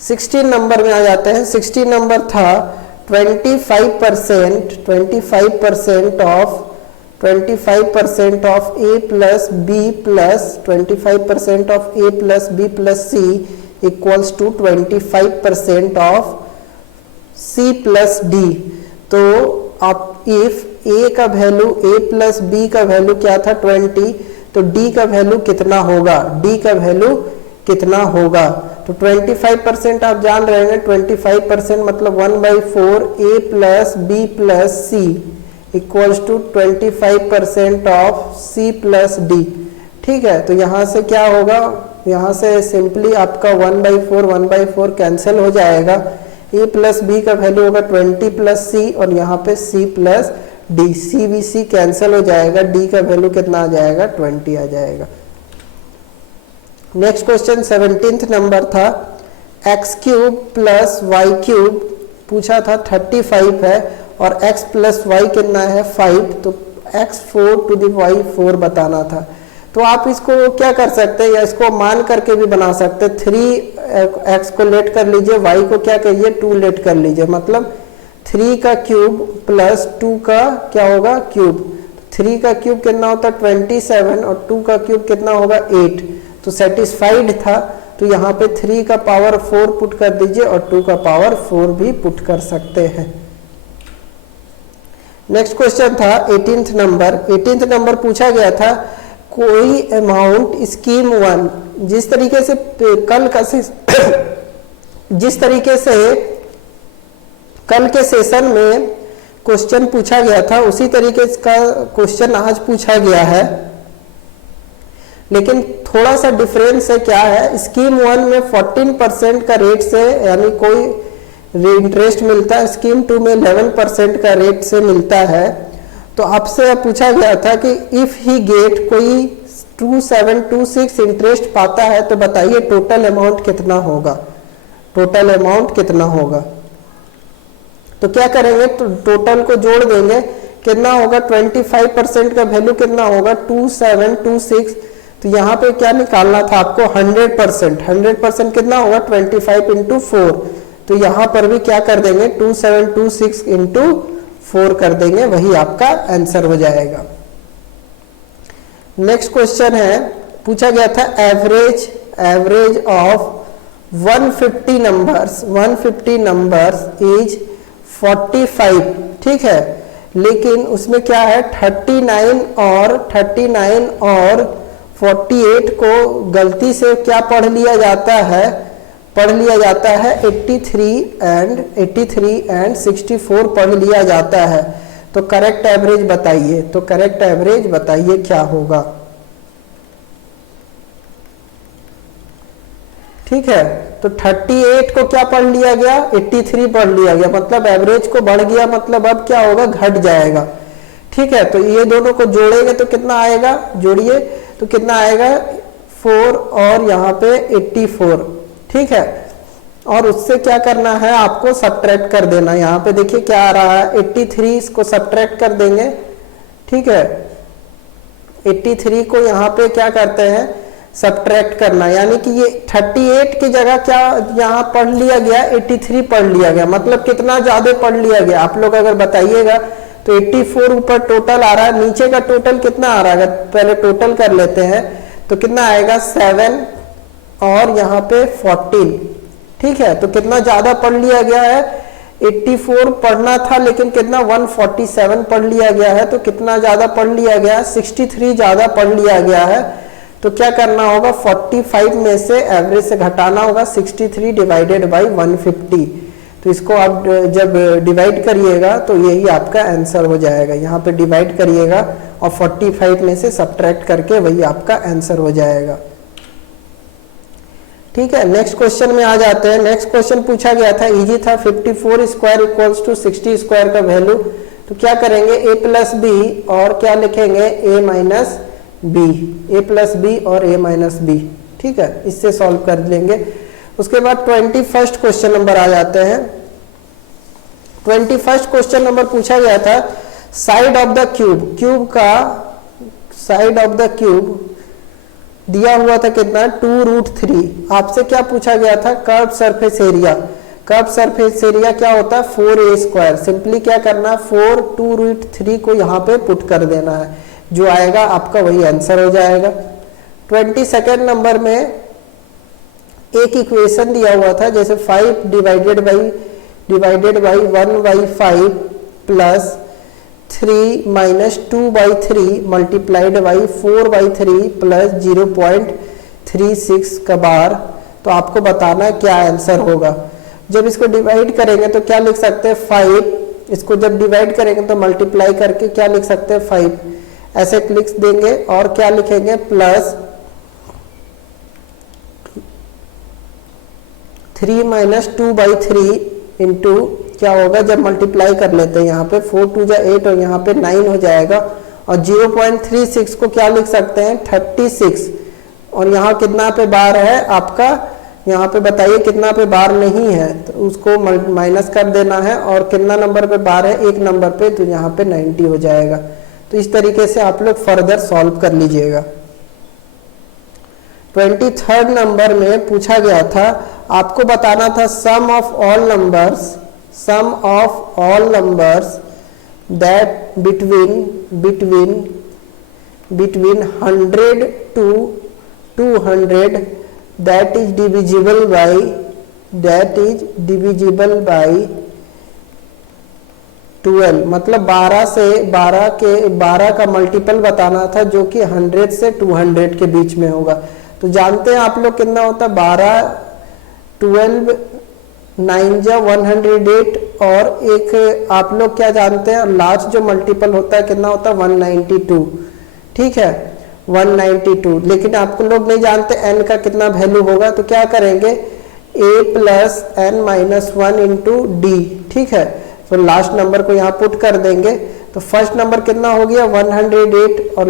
16 नंबर में आ जाते हैं। 16 नंबर था 25% of A plus B plus 25% of A plus B plus C equals to 25% of C plus D। तो आप इफ A का वैल्यू A plus B का वैल्यू क्या था 20, तो D का वैल्यू कितना होगा, D का वैल्यू कितना होगा। तो 25% आप जान रहे हैं, 25% मतलब 1/4 A plus B plus C equals to 25% of C plus D। ठीक है, तो यहाँ से क्या होगा, यहाँ से सिंपली आपका 1/4 कैंसिल हो जाएगा। A plus B का वैल्यू होगा 20 plus C और यहाँ पे C plus D, C भी C कैंसिल हो जाएगा, D का वैल्यू कितना आ जाएगा 20 आ जाएगा। नेक्स्ट क्वेश्चन 17th नंबर था x³ + y³ पूछा था 35 है और x + y कितना है 5, तो x4 to the y4 बताना था। तो आप इसको क्या कर सकते हैं, या इसको मान करके भी बना सकते हैं। 3x को लेट कर लीजिए, y को क्या करिए 2 लेट कर लीजिए, मतलब 3 का क्यूब प्लस 2 का क्या होगा क्यूब। 3 का क्यूब कितना होता है 27 और 2 का क्यूब कितना होगा 8। तो सेटिस्फाइड था, तो यहाँ पे 3 का पावर 4 पुट कर दीजिए और 2 का पावर 4 भी पुट कर सकते हैं। नेक्स्ट क्वेश्चन था 18th नंबर। 18th नंबर पूछा गया था कोई अमाउंट स्कीम 1 जिस तरीके से कल का जिस तरीके से कल के सेशन में क्वेश्चन पूछा गया था उसी तरीके का क्वेश्चन आज पूछा गया है, लेकिन थोड़ा सा डिफरेंस है। क्या है, स्कीम 1 में 14% का रेट से यानी कोई इंटरेस्ट मिलता है, स्कीम 2 में 11% का रेट से मिलता है। तो आपसे पूछा गया था कि इफ ही गेट कोई 2726 इंटरेस्ट पाता है तो बताइए टोटल अमाउंट कितना होगा, टोटल अमाउंट कितना होगा। तो क्या करेंगे, तो टोटल को जोड़ देंगे, कितना होगा 25% का वैल्यू कितना होगा 2726। तो यहाँ पे क्या निकालना था आपको 100%। 100% कितना होगा 25 इंटू 4। तो यहाँ पर भी क्या कर देंगे 2726 इंटू 4 कर देंगे, वही आपका आंसर हो जाएगा। नेक्स्ट क्वेश्चन है, पूछा गया था एवरेज ऑफ 150 नंबर्स इज 45। ठीक है, लेकिन उसमें क्या है 39 और 48 को गलती से क्या पढ़ लिया जाता है 83 एंड 64 पढ़ लिया जाता है। तो करेक्ट एवरेज बताइए, तो करेक्ट एवरेज बताइए क्या होगा। ठीक है, तो 38 को क्या पढ़ लिया गया 83 पढ़ लिया गया, मतलब एवरेज को बढ़ गया, मतलब अब क्या होगा घट जाएगा। ठीक है, तो ये दोनों को जोड़ेंगे तो कितना आएगा, जोड़िए तो कितना आएगा 4 और यहाँ पे 84। ठीक है, और उससे क्या करना है आपको सब्ट्रैक्ट कर देना। यहाँ पे देखिए क्या आ रहा है 83, इसको सब्ट्रैक्ट कर देंगे। ठीक है, 83 को यहाँ पे क्या करते हैं सब्ट्रैक्ट करना, यानी कि ये 38 की जगह क्या यहाँ पढ़ लिया गया 83 पढ़ लिया गया, मतलब कितना ज्यादा पढ़ लिया गया आप लोग अगर बताइएगा। तो 84 ऊपर टोटल आ रहा है, नीचे का टोटल कितना आ रहा है, पहले टोटल कर लेते हैं तो कितना आएगा 7 और यहाँ पे 14। ठीक है, तो कितना ज्यादा पढ़ लिया गया है 84 पढ़ना था, लेकिन कितना 147 पढ़ लिया गया है। तो कितना ज्यादा पढ़ लिया गया है 63 ज्यादा पढ़ लिया गया है। तो क्या करना होगा 45 में से एवरेज से घटाना होगा 63 डिवाइडेड बाई 150। तो इसको आप जब डिवाइड करिएगा तो यही आपका आंसर हो जाएगा। यहाँ पे डिवाइड करिएगा और 45 में से सब्ट्रैक्ट करके वही आपका आंसर हो जाएगा। ठीक है, नेक्स्ट क्वेश्चन में आ जाते हैं। नेक्स्ट क्वेश्चन पूछा गया था, इजी था, 54 स्क्वायर इक्वल्स टू 60 स्क्वायर का वैल्यू। तो क्या करेंगे a प्लस बी और क्या लिखेंगे a minus B, a plus B और a माइनस बी। ठीक है, इससे सॉल्व कर लेंगे। उसके बाद 21st क्वेश्चन नंबर आ जाते हैं। 21st क्वेश्चन नंबर पूछा गया था side of the cube, cube का साइड ऑफ द क्यूब दिया हुआ था कितना 2√3। आपसे क्या पूछा गया था curve surface area. Curve surface area क्या होता है 4a स्क्वायर। सिंपली क्या करना 4 2√3 को यहाँ पे पुट कर देना है, जो आएगा आपका वही आंसर हो जाएगा। 22nd नंबर में एक इक्वेशन दिया हुआ था, जैसे 5 divided by 1/5 plus 3 minus 2/3 multiplied by 4/3 plus 0.36 का बार। तो आपको बताना है क्या आंसर होगा। जब इसको डिवाइड करेंगे तो क्या लिख सकते हैं 5, इसको जब डिवाइड करेंगे तो मल्टीप्लाई करके क्या लिख सकते हैं 5, ऐसे लिख देंगे और क्या लिखेंगे प्लस 3 माइनस 2/3 इंटू क्या होगा जब मल्टीप्लाई कर लेते हैं यहाँ पे 4 2 जा 8 और यहाँ पे 9 हो जाएगा। और 0.36 को क्या लिख सकते हैं 36। और यहाँ कितना पे बार है आपका, यहाँ पे बताइए कितना पे बार नहीं है, तो उसको माइनस कर देना है। और कितना नंबर पे बार है, एक नंबर पे, तो यहाँ पे 90 हो जाएगा। तो इस तरीके से आप लोग फर्दर सॉल्व कर लीजिएगा। 23rd नंबर में पूछा गया था, आपको बताना था sum of all numbers that between 100 to 200 that is divisible by 12, मतलब 12 का मल्टीपल बताना था जो कि 100 से 200 के बीच में होगा। तो जानते हैं आप लोग कितना होता है, 12, 12, 9 जा 108, और एक आप लोग क्या जानते हैं लास्ट जो मल्टीपल होता है कितना होता है 192, ठीक है 192। लेकिन आपको लोग नहीं जानते n का कितना वैल्यू होगा, तो क्या करेंगे a plus N minus 1 into D, ठीक है। तो लास्ट नंबर को यहाँ पुट कर देंगे, तो फर्स्ट नंबर कितना हो गया 108 और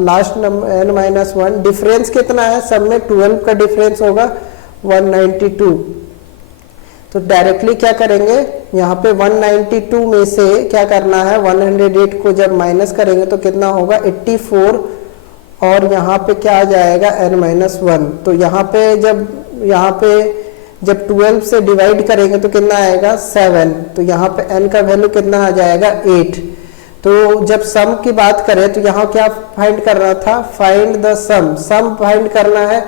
last number n minus 1, difference कितना है सब में 12 का डिफरेंस होगा 192। तो डायरेक्टली क्या करेंगे यहाँ पे 192 में से क्या करना है 108 को जब माइनस करेंगे तो कितना होगा 84, और यहाँ पे क्या आ जाएगा n माइनस 1। तो यहाँ पे जब 12 से डिवाइड करेंगे तो कितना आएगा 7, तो यहाँ पे n का वैल्यू कितना आ जाएगा 8। तो जब सम की बात करें तो यहाँ क्या फाइंड करना था, फाइंड द सम फाइंड करना है।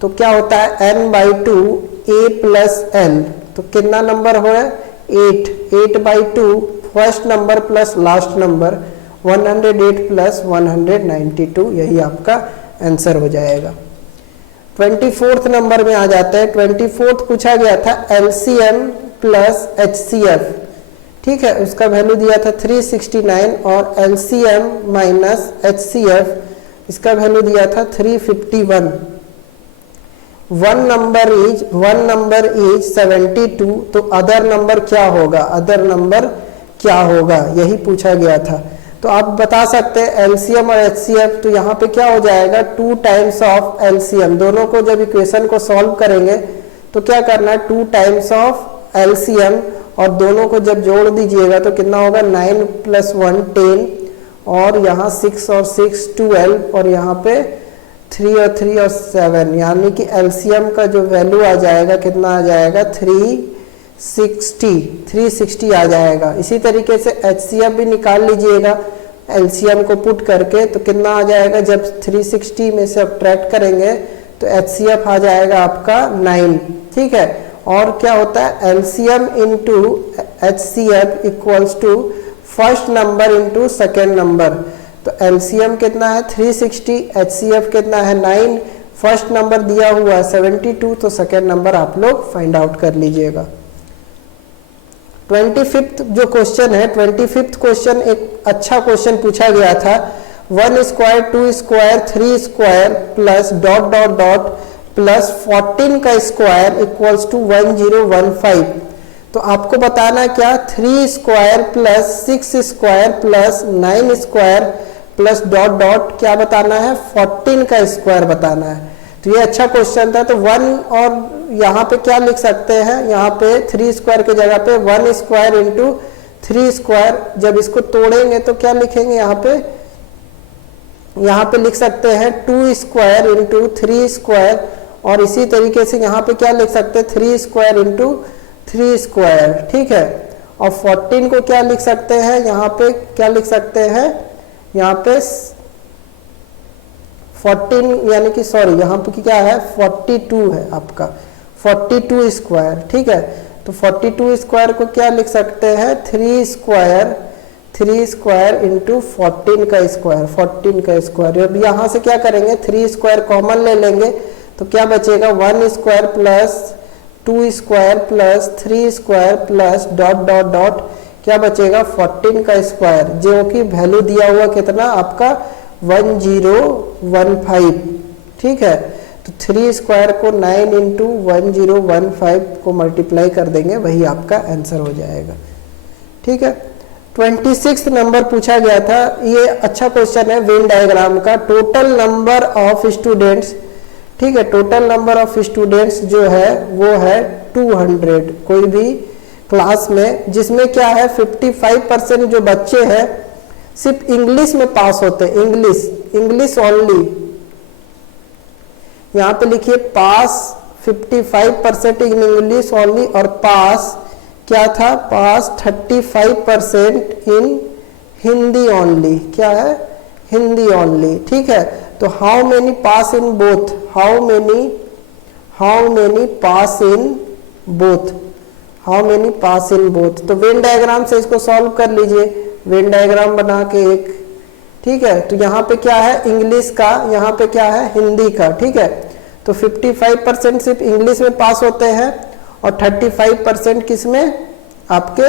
तो क्या होता है n/2 a प्लस l, तो कितना नंबर हो रहा है 8/2 first number plus last number 108 plus 192, यही आपका आंसर हो जाएगा। 24th नंबर में आ जाता है। 24th पूछा गया था LCM प्लस HCF, ठीक है, उसका वैल्यू दिया था 369, और LCM माइनस HCF इसका वैल्यू दिया था 351। वन नंबर इज 72, तो अदर नंबर क्या होगा, यही पूछा गया था। तो आप बता सकते हैं एलसीएम और एचसीएफ, तो यहाँ पे क्या हो जाएगा 2 टाइम्स ऑफ एलसीएम। दोनों को जब इक्वेशन को सॉल्व करेंगे तो क्या करना है 2 टाइम्स ऑफ एलसीएम, और दोनों को जब जोड़ दीजिएगा तो कितना होगा 9 + 1 10, और यहाँ 6 और 6 12, और यहाँ पे 3 और 3 और 7, यानी कि एलसीएम का जो वैल्यू आ जाएगा कितना आ जाएगा 360 आ जाएगा। इसी तरीके से एचसीएफ भी निकाल लीजिएगा एलसीएम को पुट करके, तो कितना आ जाएगा जब 360 में से सब्ट्रैक्ट करेंगे तो एचसीएफ आ जाएगा आपका 9, ठीक है। और क्या होता है LCM into HCF equals to first number into second number. तो एलसीएम कितना है 360, एचसीएफ कितना है 9, फर्स्ट नंबर दिया हुआ है 72, तो सेकेंड नंबर आप लोग फाइंड आउट कर लीजिएगा। 25th जो क्वेश्चन है, 25th क्वेश्चन एक अच्छा क्वेश्चन पूछा गया था। 1 square 2 square 3 square plus dot dot dot plus 14 का स्क्वायर इक्वल्स टू 1015। तो आपको बताना क्या 3 square plus 6 square plus 9 square plus dot dot क्या बताना है 14 का स्क्वायर बताना है। तो ये अच्छा क्वेश्चन था। तो 1 और यहाँ पे क्या लिख सकते हैं, यहाँ पे 3 स्क्वायर की जगह पे 1 स्क्वायर इंटू 3 स्क्वायर, जब इसको तोड़ेंगे तो क्या लिखेंगे यहाँ पे लिख सकते हैं 2 स्क्वायर इंटू 3 स्क्वायर, और इसी तरीके से यहाँ पे क्या लिख सकते हैं 3 स्क्वायर इंटू 3 स्क्वायर, ठीक है। और 14 को क्या लिख सकते हैं, यहाँ पे क्या लिख सकते हैं, यहाँ पे 14 यानी कि सॉरी यहाँ पे क्या है 42 है आपका 42 स्क्वायर, ठीक है। तो 42 स्क्वायर को क्या लिख सकते हैं 3 स्क्वायर इंटू 14 का स्क्वायर। अब यहाँ से क्या करेंगे 3 स्क्वायर कॉमन ले लेंगे तो क्या बचेगा 1 square plus 2 square plus 3 square plus dot dot dot क्या बचेगा 14 का स्क्वायर, जो कि वैल्यू दिया हुआ कितना आपका 1015, ठीक है। तो 3 स्क्वायर को 9 इंटू 1015 को मल्टीप्लाई कर देंगे, वही आपका आंसर हो जाएगा, ठीक है। 26 नंबर पूछा गया था, ये अच्छा क्वेश्चन है वेन डायग्राम का। टोटल नंबर ऑफ स्टूडेंट्स, ठीक है, टोटल नंबर ऑफ स्टूडेंट्स जो है वो है 200 कोई भी क्लास में, जिसमें क्या है 55% जो बच्चे हैं सिर्फ इंग्लिश में पास होते हैं, इंग्लिश ओनली। यहाँ पे लिखिए पास 55% इन इंग्लिश ओनली, और पास क्या था पास 35% इन हिंदी ओनली, क्या है हिंदी ओनली, ठीक है। तो how many pass in both, how many pass in both, how many pass in both. तो वेन डायग्राम से इसको सॉल्व कर लीजिए, वेन डायग्राम बना के एक, ठीक है। तो यहाँ पे क्या है इंग्लिश का, यहाँ पे क्या है हिंदी का, ठीक है। तो 55% सिर्फ इंग्लिश में पास होते हैं और 35% किस में, आपके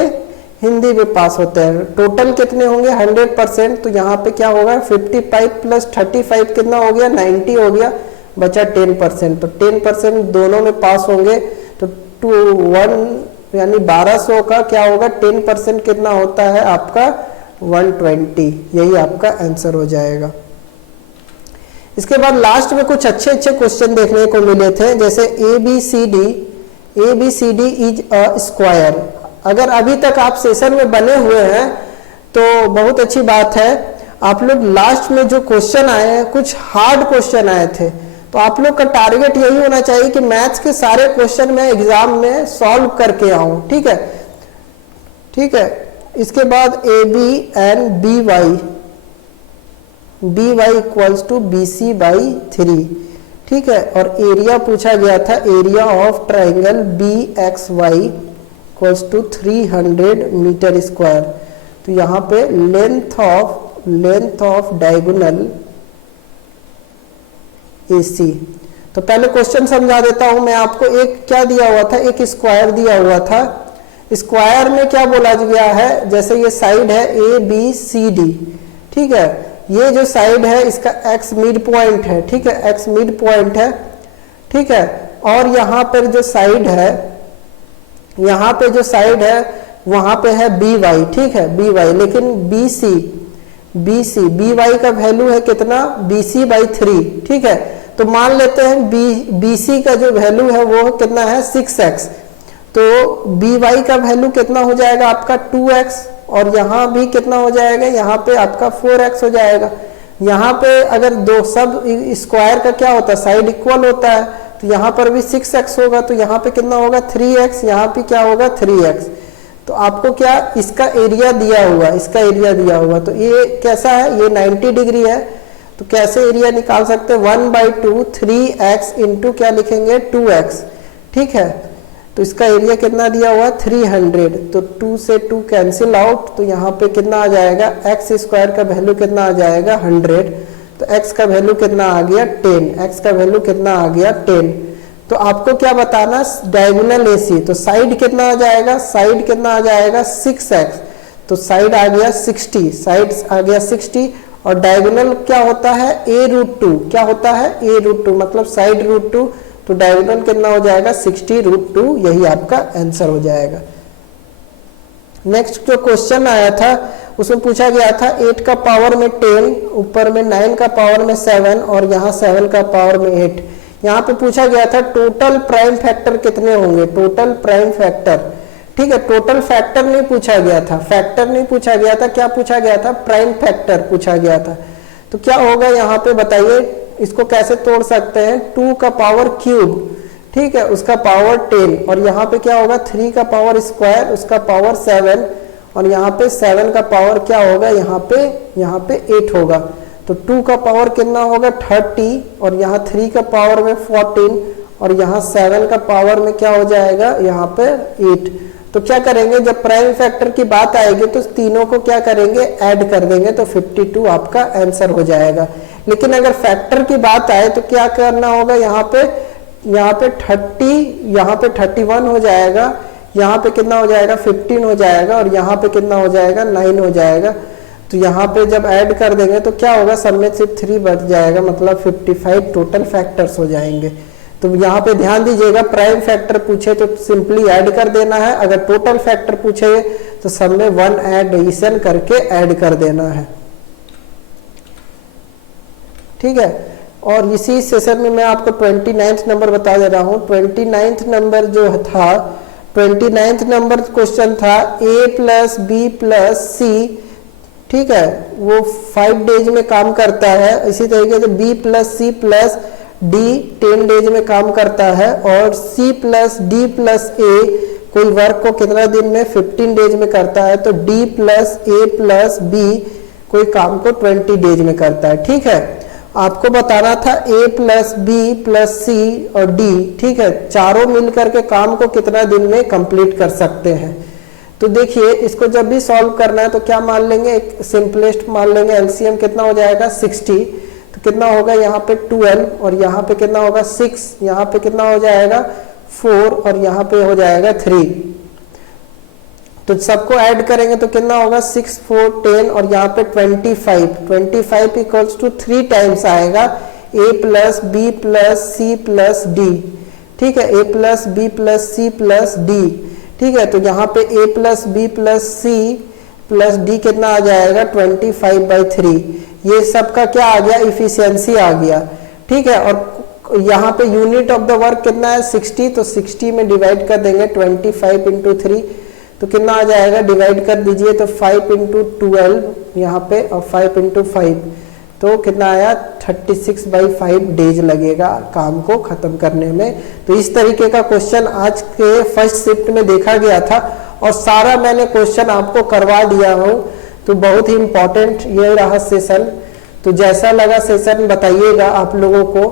हिंदी में पास होते हैं। टोटल कितने होंगे 100%। तो यहाँ पे क्या होगा 55 प्लस 35 कितना हो गया 90 हो गया, बचा 10%। तो 10% दोनों में पास होंगे। तो 1 यानी 1200 का क्या होगा 10% कितना होता है आपका 120। यही आपका आंसर हो जाएगा। इसके बाद लास्ट में कुछ अच्छे अच्छे क्वेश्चन देखने को मिले थे, जैसे ABCD इज अ स्क्वायर। अगर अभी तक आप सेशन में बने हुए हैं तो बहुत अच्छी बात है। आप लोग लास्ट में जो क्वेश्चन आए हैं कुछ हार्ड क्वेश्चन आए थे, तो आप लोग का टारगेट यही होना चाहिए कि मैथ्स के सारे क्वेश्चन मैं एग्जाम में सॉल्व करके आऊं, ठीक है, ठीक है। इसके बाद AB and BY equals to BC by 3, ठीक है। और एरिया पूछा गया था, area of triangle BXY equals to 300 metre square. तो यहाँ पे लेंथ ऑफ डायगोनल AC। तो पहले क्वेश्चन समझा देता हूं मैं आपको। एक क्या दिया हुआ था, एक स्क्वायर दिया हुआ था। स्क्वायर में क्या बोला गया है, जैसे ये साइड है ABCD, ठीक है। ये जो साइड है इसका x मिड पॉइंट है, ठीक है, x मिड पॉइंट है, ठीक है। और यहाँ पर जो साइड है, यहाँ पे जो साइड है वहां पे है BY, ठीक है, BY। लेकिन BY का वैल्यू है कितना BC बाई 3, ठीक है। तो मान लेते हैं BC का जो वैल्यू है वो कितना है 6x। तो BY का वैल्यू कितना हो जाएगा आपका 2x, और यहाँ भी कितना हो जाएगा, यहाँ पे आपका 4x हो जाएगा। यहाँ पे अगर दो सब स्क्वायर का क्या होता है साइड इक्वल होता है, तो यहाँ पर भी 6x होगा। तो यहाँ पे कितना होगा 3x, यहाँ पे क्या होगा 3x। तो आपको क्या इसका एरिया दिया हुआ, इसका एरिया दिया हुआ। तो ये कैसा है, ये 90 डिग्री है। तो कैसे एरिया निकाल सकते हैं 1/2 3x इंटू क्या लिखेंगे 2x, ठीक है। तो इसका एरिया कितना दिया हुआ 300। तो 2 से 2 कैंसिल आउट, तो यहाँ पे कितना आ जाएगा x स्क्वायर का वैल्यू कितना आ जाएगा 100। तो x का वैल्यू कितना आ गया 10, x का वैल्यू कितना आ गया 10। तो आपको क्या बताना डायगोनल AC। तो साइड कितना आ जाएगा, साइड कितना आ जाएगा 6x। तो साइड आ गया 60, साइड आ गया 60। और डायगोनल क्या होता है A√2, क्या होता है A√2 मतलब साइड √2। तो डायगोनल कितना हो जाएगा 60√2। यही आपका आंसर हो जाएगा। नेक्स्ट जो क्वेश्चन आया था उसमें पूछा गया था 8 का पावर में 10, ऊपर में 9 का पावर में 7 और यहाँ 7 का पावर में 8। यहाँ पे पूछा गया था टोटल प्राइम फैक्टर कितने होंगे, टोटल प्राइम फैक्टर, ठीक है। टोटल फैक्टर नहीं पूछा गया था, फैक्टर नहीं पूछा गया था, क्या पूछा गया था प्राइम फैक्टर पूछा गया था। तो क्या होगा यहाँ पे बताइए, इसको कैसे तोड़ सकते हैं 2 का पावर क्यूब, ठीक है, उसका पावर 10। और यहाँ पे क्या होगा 3 का पावर स्क्वायर, उसका पावर 7। और यहाँ पे 7 का पावर क्या होगा, यहाँ पे 8 होगा। तो 2 का पावर कितना होगा 30, और यहाँ 3 का पावर में 14, और यहाँ 7 का पावर में क्या हो जाएगा यहाँ पे 8। तो क्या करेंगे, जब प्राइम फैक्टर की बात आएगी तो तीनों को क्या करेंगे ऐड कर देंगे, तो 52 आपका आंसर हो जाएगा। लेकिन अगर फैक्टर की बात आए तो क्या करना होगा, यहाँ पे 30, यहाँ पे 31 हो जाएगा, यहाँ पे कितना हो जाएगा 15 हो जाएगा, और यहाँ पे कितना हो जाएगा 9 हो जाएगा। तो यहाँ पे जब ऐड कर देंगे तो क्या होगा, सब में सिर्फ 3 बच जाएगा, मतलब 55 टोटल फैक्टर्स हो जाएंगे। तो यहाँ पे ध्यान दीजिएगा, प्राइम फैक्टर पूछे तो सिंपली ऐड कर देना है, अगर टोटल फैक्टर पूछे तो सब में 1 एडिशन करके ऐड कर देना है, ठीक है। और इसी सेशन में मैं आपको 29th नंबर बता दे रहा हूँ। 29th नंबर जो था, 29th नंबर क्वेश्चन था A plus B plus C, ठीक है, वो 5 डेज में काम करता है। इसी तरीके से B plus C plus D 10 days में काम करता है, और C plus D plus A कोई वर्क को कितना दिन में 15 डेज में करता है। तो D plus A plus B कोई काम को 20 डेज में करता है, ठीक है। आपको बताना था a प्लस बी प्लस सी और d, ठीक है, चारों मिलकर के काम को कितना दिन में कंप्लीट कर सकते हैं। तो देखिए इसको जब भी सॉल्व करना है तो क्या मान लेंगे, एक सिंपलेस्ट मान लेंगे, एलसीएम कितना हो जाएगा 60, तो कितना होगा यहाँ पे 12 और यहाँ पे कितना होगा 6, यहाँ पे कितना हो जाएगा 4 और यहाँ पे हो जाएगा 3। तो सबको ऐड करेंगे तो कितना होगा 6 4 10 और यहाँ पे 25 इक्वल्स टू 3 टाइम्स आएगा a plus B plus C plus D, ठीक है, a plus B plus C plus D, ठीक है। तो यहाँ पे a plus B plus C plus D कितना आ जाएगा 25/3। ये सबका क्या आ गया, इफिशियंसी आ गया, ठीक है। और यहाँ पे यूनिट ऑफ द वर्क कितना है 60, तो 60 में डिवाइड कर देंगे 25 इंटू 3, तो कितना आ जाएगा, डिवाइड कर दीजिए, तो 5 इंटू 12 यहाँ पे और 5 इंटू 5, तो कितना आया 36/5 डेज लगेगा काम को खत्म करने में। तो इस तरीके का क्वेश्चन आज के फर्स्ट शिफ्ट में देखा गया था और सारा मैंने क्वेश्चन आपको करवा दिया हूँ। तो बहुत ही इंपॉर्टेंट ये रहा सेशन। तो जैसा लगा सेशन बताइएगा आप लोगों को,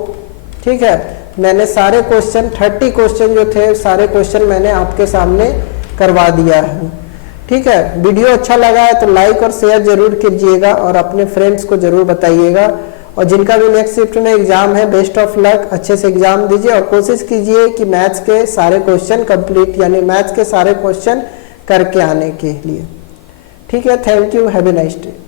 ठीक है। मैंने सारे क्वेश्चन 30 क्वेश्चन जो थे सारे क्वेश्चन मैंने आपके सामने करवा दिया है, ठीक है। वीडियो अच्छा लगा है तो लाइक और शेयर जरूर कीजिएगा और अपने फ्रेंड्स को जरूर बताइएगा। और जिनका भी नेक्स्ट शिफ्ट में एग्जाम है, बेस्ट ऑफ लक, अच्छे से एग्जाम दीजिए और कोशिश कीजिए कि मैथ्स के सारे क्वेश्चन कंप्लीट यानी मैथ्स के सारे क्वेश्चन करके आने के लिए, ठीक है। Thank you, have a nice day.